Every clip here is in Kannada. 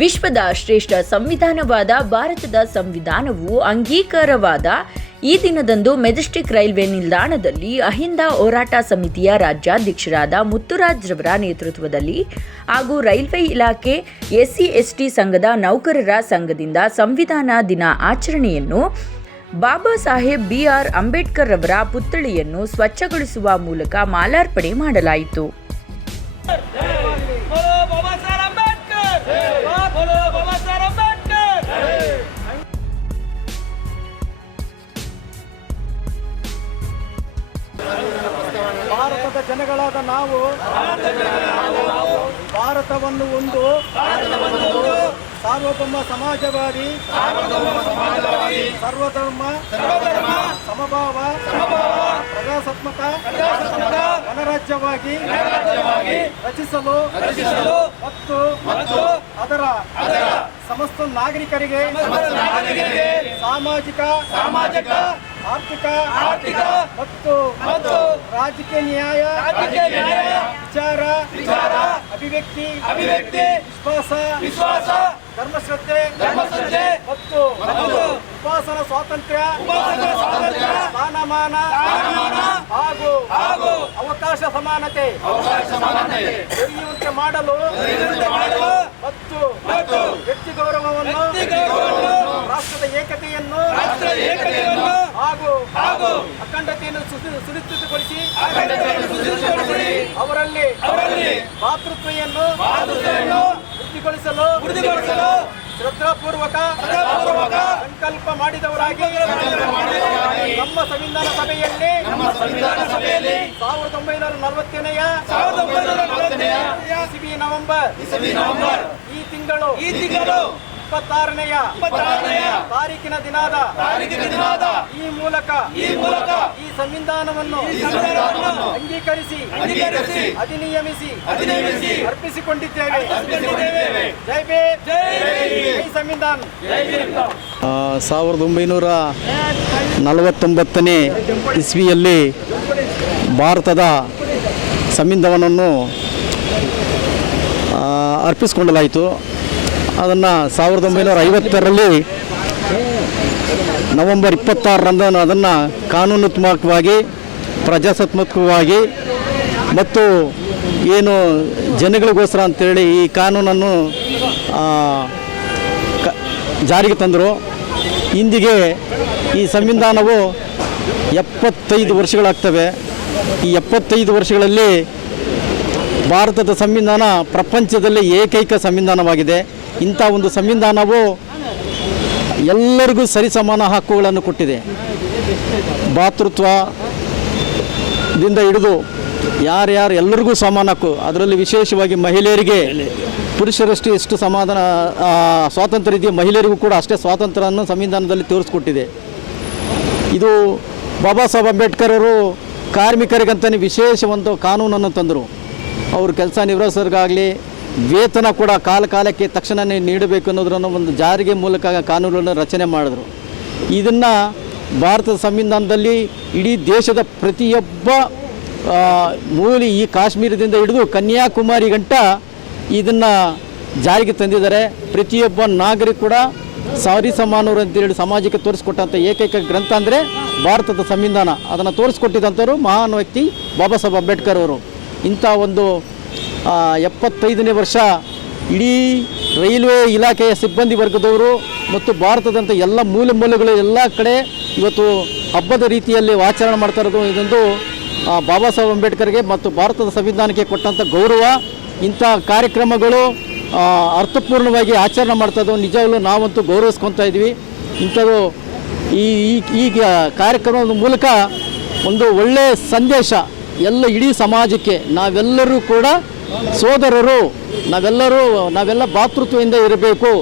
ವಿಶ್ವದ ಶ್ರೇಷ್ಠ ಸಂವಿಧಾನವಾದ ಭಾರತದ ಸಂವಿಧಾನವು ಅಂಗೀಕಾರವಾದ ಈ ದಿನದಂದು ಮೆಜೆಸ್ಟಿಕ್ ರೈಲ್ವೆ ನಿಲ್ದಾಣದಲ್ಲಿ ಅಹಿಂದ ಹೋರಾಟ ಸಮಿತಿಯ ರಾಜ್ಯಾಧ್ಯಕ್ಷರಾದ ಮುತ್ತುರಾಜ್ ರವರ ನೇತೃತ್ವದಲ್ಲಿ ಹಾಗೂ ರೈಲ್ವೆ ಇಲಾಖೆ ಎಸ್ಸಿ ಎಸ್ಟಿ ಸಂಘದ ನೌಕರರ ಸಂಘದಿಂದ ಸಂವಿಧಾನ ದಿನ ಆಚರಣೆಯನ್ನು ಬಾಬಾ ಸಾಹೇಬ್ ಬಿ ಆರ್ ಅಂಬೇಡ್ಕರ್ ರವರ ಪುತ್ಥಳಿಯನ್ನು ಸ್ವಚ್ಛಗೊಳಿಸುವ ಮೂಲಕ ಮಾಲಾರ್ಪಣೆ ಮಾಡಲಾಯಿತು. ಜನಗಳಾದ ನಾವು ಭಾರತವನ್ನು ಒಂದು ಸಾರ್ವಭೌಮ ಸಮಾಜವಾದಿ ಸರ್ವಧರ್ಮ ಸಮಭಾವ ಪ್ರಜಾಸತ್ಮಕ ಗಣರಾಜ್ಯವಾಗಿ ರಚಿಸಲು ಮತ್ತು ಅದರ ಸಮಸ್ತ ನಾಗರಿಕರಿಗೆ ಸಾಮಾಜಿಕ ಸಾಮಾಜಿಕ ಆರ್ಥಿಕ ಆರ್ಥಿಕ ಮತ್ತು ಮತ್ತು ರಾಜಕೀಯ ನ್ಯಾಯ ರಾಜಕೀಯ ನ್ಯಾಯ ವಿಚಾರ ವಿಚಾರ ಅಭಿವ್ಯಕ್ತಿ ಅಭಿವ್ಯಕ್ತಿ ವಿಶ್ವಾಸ ವಿಶ್ವಾಸ ಧರ್ಮಶ್ರದ್ಧೆ ಧರ್ಮಶ್ರದ್ಧೆ ಮತ್ತು ಉಪಾಸನ ಸ್ವಾತಂತ್ರ್ಯ ಉಪಾಸನ ಸ್ವಾತಂತ್ರ್ಯ ಸ್ಥಾನಮಾನ ಸ್ಥಾನಮಾನ ಹಾಗೂ ಹಾಗೂ ಅವಕಾಶ ಸಮಾನತೆ. ಅವಕಾಶ ಸಮಾನತೆ. ದೊರೆಯುವಂತೆ ಮಾಡಲು ಮಾಡಲು ಮತ್ತು ಮತ್ತು ವ್ಯಕ್ತಿ ಗೌರವವನ್ನು ರಾಷ್ಟ್ರದ ಏಕತೆಯನ್ನು ರಾಷ್ಟ್ರದ ಏಕತೆಯನ್ನು ಅಖಂಡತೆಯನ್ನು ಸುನಿಶ್ಚಿತಗೊಳಿಸಿ ಅವರಲ್ಲಿ ಅವರಲ್ಲಿ ಮಾತೃತ್ವೆಯನ್ನು ವೃದ್ಧಿಗೊಳಿಸಲು ವೃದ್ಧಿಗೊಳಿಸಲು ಶ್ರದ್ಧಾಪೂರ್ವಕ ಸಂಕಲ್ಪ ಮಾಡಿದವರಾಗಿ ನಮ್ಮ ಸಂವಿಧಾನ ಸಭೆಯಲ್ಲಿ ನಮ್ಮ ಸಂವಿಧಾನ ಸಭೆಯಲ್ಲಿ ಸಾವಿರದ ಒಂಬೈನೂರ ನಲವತ್ತನೆಯ ನವೆಂಬರ್ ಈ ತಿಂಗಳು ಈ ತಿಂಗಳು ಇಪ್ಪತ್ತಾರನೆಯ ತಾರೀಕಿನ ದಿನಾದ ತಾರೀಕಿನ ದಿನಾದ ಈ ಮೂಲಕ ಈ ಮೂಲಕ ಈ ಸಂವಿಧಾನವನ್ನು ಅಂಗೀಕರಿಸಿ ಅಂಗೀಕರಿಸಿ ಅಧಿನಿಯಮಿಸಿ ಅಧಿನಿಯಮಿಸಿ ಅರ್ಪಿಸಿಕೊಂಡಿದ್ದೇವೆ. ಅರ್ಪಿಸಿಕೊಂಡಿದ್ದೇವೆ. ಜೈ ಬೇ ಜೈ ಸಂವಿಧಾನ. ಸಾವಿರದ ಒಂಬೈನೂರ ನಲವತ್ತೊಂಬತ್ತನೇ ಇಸ್ವಿಯಲ್ಲಿ ಭಾರತದ ಸಂವಿಧಾನವನ್ನು ಆ, ಅರ್ಪಿಸಿಕೊಳ್ಳಲಾಯಿತು ಅದನ್ನು ಸಾವಿರದ ಒಂಬೈನೂರ ಐವತ್ತರಲ್ಲಿ ನವೆಂಬರ್ ಇಪ್ಪತ್ತಾರರಂದು ಅದನ್ನು ಕಾನೂನುತ್ಮಕವಾಗಿ ಪ್ರಜಾಸತ್ತಾತ್ಮಕವಾಗಿ ಮತ್ತು ಏನು ಜನಗಳಿಗೋಸ್ಕರ ಅಂತೇಳಿ ಈ ಕಾನೂನನ್ನು ಜಾರಿಗೆ ತಂದರು. ಇಂದಿಗೆ ಈ ಸಂವಿಧಾನವು ಎಪ್ಪತ್ತೈದು ವರ್ಷಗಳಾಗ್ತವೆ. ಈ ಎಪ್ಪತ್ತೈದು ವರ್ಷಗಳಲ್ಲಿ ಭಾರತದ ಸಂವಿಧಾನ ಪ್ರಪಂಚದಲ್ಲಿ ಏಕೈಕ ಸಂವಿಧಾನವಾಗಿದೆ. ಇಂಥ ಒಂದು ಸಂವಿಧಾನವು ಎಲ್ಲರಿಗೂ ಸರಿಸಮಾನ ಹಕ್ಕುಗಳನ್ನು ಕೊಟ್ಟಿದೆ. ಭಾತೃತ್ವದಿಂದ ಹಿಡಿದು ಯಾರ್ಯಾರು ಎಲ್ಲರಿಗೂ ಸಮಾನ ಹಕ್ಕು, ಅದರಲ್ಲಿ ವಿಶೇಷವಾಗಿ ಮಹಿಳೆಯರಿಗೆ ಪುರುಷರಷ್ಟು ಎಷ್ಟು ಸಮಾಧಾನ ಸ್ವಾತಂತ್ರ್ಯ ಇದೆಯೋ ಮಹಿಳೆಯರಿಗೂ ಕೂಡ ಅಷ್ಟೇ ಸ್ವಾತಂತ್ರ್ಯವನ್ನು ಸಂವಿಧಾನದಲ್ಲಿ ತೋರಿಸ್ಕೊಟ್ಟಿದೆ. ಇದು ಬಾಬಾ ಸಾಹೇಬ್ ಅಂಬೇಡ್ಕರ್ ಅವರು ಕಾರ್ಮಿಕರಿಗಂತಲೇ ವಿಶೇಷ ಒಂದು ಕಾನೂನನ್ನು ತಂದರು. ಅವರು ಕೆಲಸ ನಿರ್ವಹಿಸೋರಿಗಾಗಲಿ ವೇತನ ಕೂಡ ಕಾಲ ಕಾಲಕ್ಕೆ ತಕ್ಷಣವೇ ನೀಡಬೇಕು ಅನ್ನೋದನ್ನು ಒಂದು ಜಾರಿಗೆ ಮೂಲಕ ಕಾನೂನುಗಳನ್ನು ರಚನೆ ಮಾಡಿದ್ರು. ಇದನ್ನು ಭಾರತದ ಸಂವಿಧಾನದಲ್ಲಿ ಇಡೀ ದೇಶದ ಪ್ರತಿಯೊಬ್ಬ ಮೂಲಿ ಈ ಕಾಶ್ಮೀರದಿಂದ ಹಿಡಿದು ಕನ್ಯಾಕುಮಾರಿ ಗಂಟ ಇದನ್ನು ಜಾರಿಗೆ ತಂದಿದ್ದಾರೆ. ಪ್ರತಿಯೊಬ್ಬ ನಾಗರಿಕ ಕೂಡ ಸಾರಿ ಸಮಾನರು ಅಂತೇಳಿ ಸಮಾಜಕ್ಕೆ ತೋರಿಸ್ಕೊಟ್ಟಂಥ ಏಕೈಕ ಗ್ರಂಥ ಅಂದರೆ ಭಾರತದ ಸಂವಿಧಾನ. ಅದನ್ನು ತೋರಿಸ್ಕೊಟ್ಟಿದ್ದಂಥವ್ರು ಮಹಾನ್ ವ್ಯಕ್ತಿ ಬಾಬಾ ಸಾಹೇಬ್ ಅಂಬೇಡ್ಕರ್ ಅವರು. ಇಂಥ ಒಂದು ಎಪ್ಪತ್ತೈದನೇ ವರ್ಷ ಇಡೀ ರೈಲ್ವೆ ಇಲಾಖೆಯ ಸಿಬ್ಬಂದಿ ವರ್ಗದವರು ಮತ್ತು ಭಾರತದಂಥ ಎಲ್ಲ ಮೂಲೆ ಮೂಲೆಗಳು ಎಲ್ಲ ಕಡೆ ಇವತ್ತು ಹಬ್ಬದ ರೀತಿಯಲ್ಲಿ ಆಚರಣೆ ಮಾಡ್ತಾ ಇರೋದು ಇದೊಂದು ಬಾಬಾ ಸಾಹೇಬ್ ಅಂಬೇಡ್ಕರ್ಗೆ ಮತ್ತು ಭಾರತದ ಸಂವಿಧಾನಕ್ಕೆ ಕೊಟ್ಟಂಥ ಗೌರವ. ಇಂಥ ಕಾರ್ಯಕ್ರಮಗಳು ಅರ್ಥಪೂರ್ಣವಾಗಿ ಆಚರಣೆ ಮಾಡ್ತಾ ಇದ್ದವು. ನಿಜವಾಗ್ಲೂ ನಾವಂತೂ ಗೌರವಿಸ್ಕೊತಾ ಇದ್ವಿ ಇಂಥದ್ದು ಈ, ಈ- ಈ ಕಾರ್ಯಕ್ರಮದ ಮೂಲಕ ಒಂದು ಒಳ್ಳೆಯ ಸಂದೇಶ ಎಲ್ಲ ಇಡೀ ಸಮಾಜಕ್ಕೆ, ನಾವೆಲ್ಲರೂ ಕೂಡ ಸೋದರರು, ನಾವೆಲ್ಲರೂ, ನಾವೆಲ್ಲ ಭಾತೃತ್ವದಿಂದ ಇರಬೇಕು.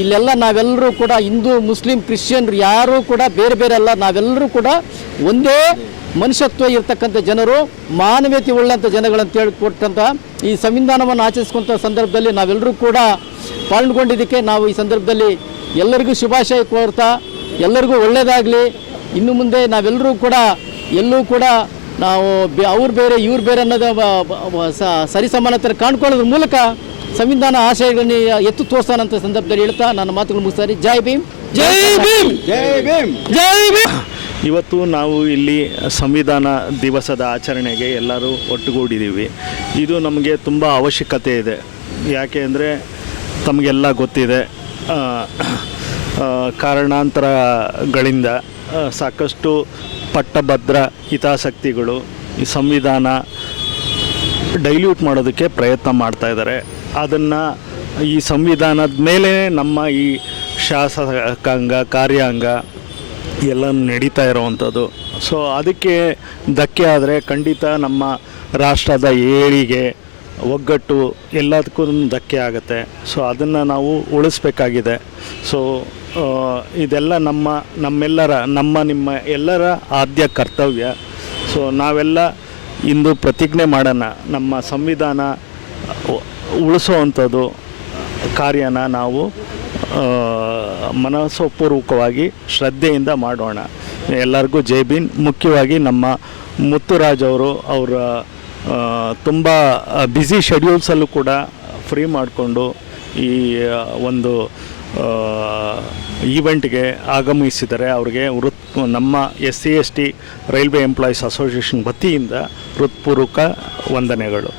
ಇಲ್ಲೆಲ್ಲ ನಾವೆಲ್ಲರೂ ಕೂಡ ಹಿಂದೂ, ಮುಸ್ಲಿಂ, ಕ್ರಿಶ್ಚಿಯನ್ರು ಯಾರೂ ಕೂಡ ಬೇರೆ ಬೇರೆ ಅಲ್ಲ. ನಾವೆಲ್ಲರೂ ಕೂಡ ಒಂದೇ ಮನುಷ್ಯತ್ವ ಇರತಕ್ಕಂಥ ಜನರು, ಮಾನವೀಯತೆ ಉಳ್ಳಂಥ ಜನಗಳಂತ ಹೇಳಿಕೊಟ್ಟಂಥ ಈ ಸಂವಿಧಾನವನ್ನು ಆಚರಿಸ್ಕೊಂಥ ಸಂದರ್ಭದಲ್ಲಿ ನಾವೆಲ್ಲರೂ ಕೂಡ ಪಾಲ್ಗೊಂಡಿದ್ದಕ್ಕೆ ನಾವು ಈ ಸಂದರ್ಭದಲ್ಲಿ ಎಲ್ಲರಿಗೂ ಶುಭಾಶಯ ಕೋರ್ತಾ, ಎಲ್ಲರಿಗೂ ಒಳ್ಳೆಯದಾಗಲಿ ಇನ್ನು ಮುಂದೆ ನಾವೆಲ್ಲರೂ ಕೂಡ, ಎಲ್ಲೂ ಕೂಡ ನಾವು ಬೇ ಅವ್ರು ಬೇರೆ ಇವ್ರು ಬೇರೆ ಅನ್ನೋದು ಸರಿಸಮಾನತರ ಸರಿಸಮಾನತೆ ಕಾಣ್ಕೊಳ್ಳೋದ್ರ ಮೂಲಕ ಸಂವಿಧಾನ ಆಶಯಗಳನ್ನು ಎತ್ತು ತೋರಿಸ್ತಾನಂತ ಸಂದರ್ಭದಲ್ಲಿ ಹೇಳ್ತಾ ನನ್ನ ಮಾತುಗಳು ಮುಗಿಸ್ತಾರೆ. ಜೈ ಭೀಮ್. ಜೈ ಭೀಮ್. ಜೈ ಭೀಮ್. ಜೈ ಭೀಮ್. ಇವತ್ತು ನಾವು ಇಲ್ಲಿ ಸಂವಿಧಾನ ದಿವಸದ ಆಚರಣೆಗೆ ಎಲ್ಲರೂ ಒಟ್ಟುಗೂಡಿದ್ದೀವಿ. ಇದು ನಮಗೆ ತುಂಬ ಅವಶ್ಯಕತೆ ಇದೆ. ಯಾಕೆ ಅಂದರೆ ತಮಗೆಲ್ಲ ಗೊತ್ತಿದೆ. ಕಾರಣಾಂತರಗಳಿಂದ ಸಾಕಷ್ಟು ಪಟ್ಟಭದ್ರ ಹಿತಾಸಕ್ತಿಗಳು ಈ ಸಂವಿಧಾನ ಡೈಲ್ಯೂಟ್ ಮಾಡೋದಕ್ಕೆ ಪ್ರಯತ್ನ ಮಾಡ್ತಾ ಇದ್ದಾರೆ. ಅದನ್ನು ಈ ಸಂವಿಧಾನದ ಮೇಲೆ ನಮ್ಮ ಈ ಶಾಸಕಾಂಗ, ಕಾರ್ಯಾಂಗ ಎಲ್ಲ ನಡೀತಾ ಇರೋವಂಥದ್ದು. ಸೊ ಅದಕ್ಕೆ ಧಕ್ಕೆ ಆದರೆ ಖಂಡಿತ ನಮ್ಮ ರಾಷ್ಟ್ರದ ಏಳಿಗೆ ಒಗ್ಗಟ್ಟು ಎಲ್ಲದಕ್ಕೂ ಧಕ್ಕೆ ಆಗುತ್ತೆ. ಸೊ ಅದನ್ನು ನಾವು ಉಳಿಸ್ಬೇಕಾಗಿದೆ. ಸೊ ಇದೆಲ್ಲ ನಮ್ಮ, ನಮ್ಮೆಲ್ಲರ, ನಮ್ಮ, ನಿಮ್ಮ ಎಲ್ಲರ ಆದ್ಯ ಕರ್ತವ್ಯ. ಸೊ ನಾವೆಲ್ಲ ಇಂದು ಪ್ರತಿಜ್ಞೆ ಮಾಡೋಣ, ನಮ್ಮ ಸಂವಿಧಾನ ಉಳಿಸುವಂಥದ್ದು ಕಾರ್ಯನ ನಾವು ಮನಸ್ಸಪೂರ್ವಕವಾಗಿ ಶ್ರದ್ಧೆಯಿಂದ ಮಾಡೋಣ. ಎಲ್ಲರಿಗೂ ಜೈ ಭೀಮ್. ಮುಖ್ಯವಾಗಿ ನಮ್ಮ ಮುತ್ತುರಾಜ್ ಅವರು ಅವರ ತುಂಬ ಬ್ಯುಸಿ ಶೆಡ್ಯೂಲ್ಸಲ್ಲೂ ಕೂಡ ಫ್ರೀ ಮಾಡಿಕೊಂಡು ಈ ಒಂದು ಈವೆಂಟ್ಗೆ ಆಗಮಿಸಿದರೆ ಅವರಿಗೆ ವೃತ್, ನಮ್ಮ S C S T railway employees association ವತಿಯಿಂದ ಹೃತ್ಪೂರ್ವಕ ವಂದನೆಗಳು.